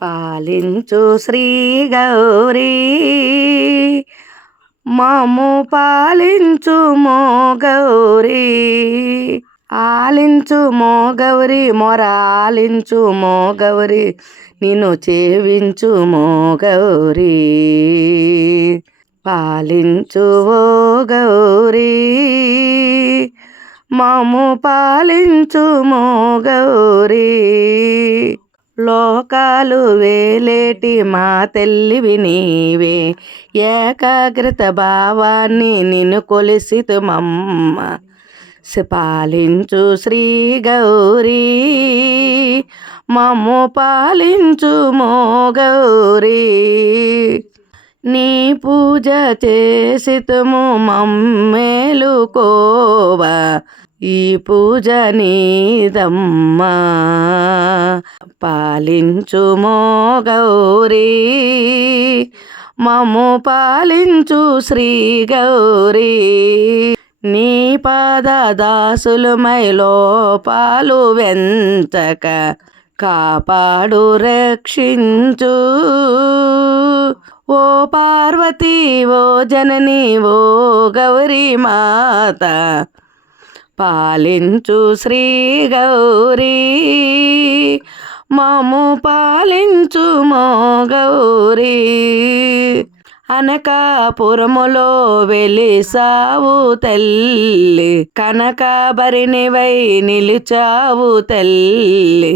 పాలించు శ్రీ గౌరీ మము పాలించు మో గౌరీ. ఆలించు మో గౌరీ మొర ఆలించు మో గౌరీ నిన్ను చేవించు మో గౌరీ. పాలించు ఓ గౌరీ మము పాలించు మో గౌరీ. లోకాలు వేలేటి మా తల్లివి నీవే, ఏకాగ్రత భావాన్ని నిన్ను కొలిసితుమమ్మ. పాలించు శ్రీ గౌరీ మమ్ము పాలించు మో గౌరీ. నీ పూజ చేసితుము మమ్మేలుకోవా, ఈ పూజ నీదమ్మా. పాలించు మో గౌరీ మమ్ము పాలించు శ్రీ గౌరీ. నీ పాద దాసులమై లోపాలు వెంచక కాపాడు రక్షించు. ఓ పార్వతీ ఓ జనని ఓ గౌరీ మాత, పాలించు శ్రీ గౌరీ మము పాలించు మో గౌరీ. అనకాపురములో వెలిసావు తల్లి, కనకాభరిణివై నిలిచావు తల్లి.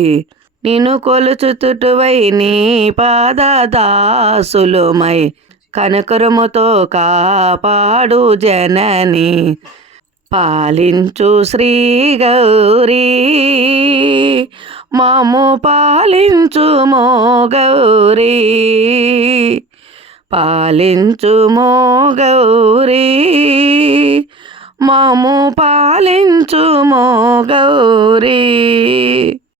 నిన్ను కొలుచుతుటువై నీ పాద దాసులుమై కనకరముతో కాపాడు జనని. పాలించు శ్రీ గౌరీ మము పాలించు మో గౌరీ. పాలించు మో గౌరీ మము పాలించు మో గౌరీ.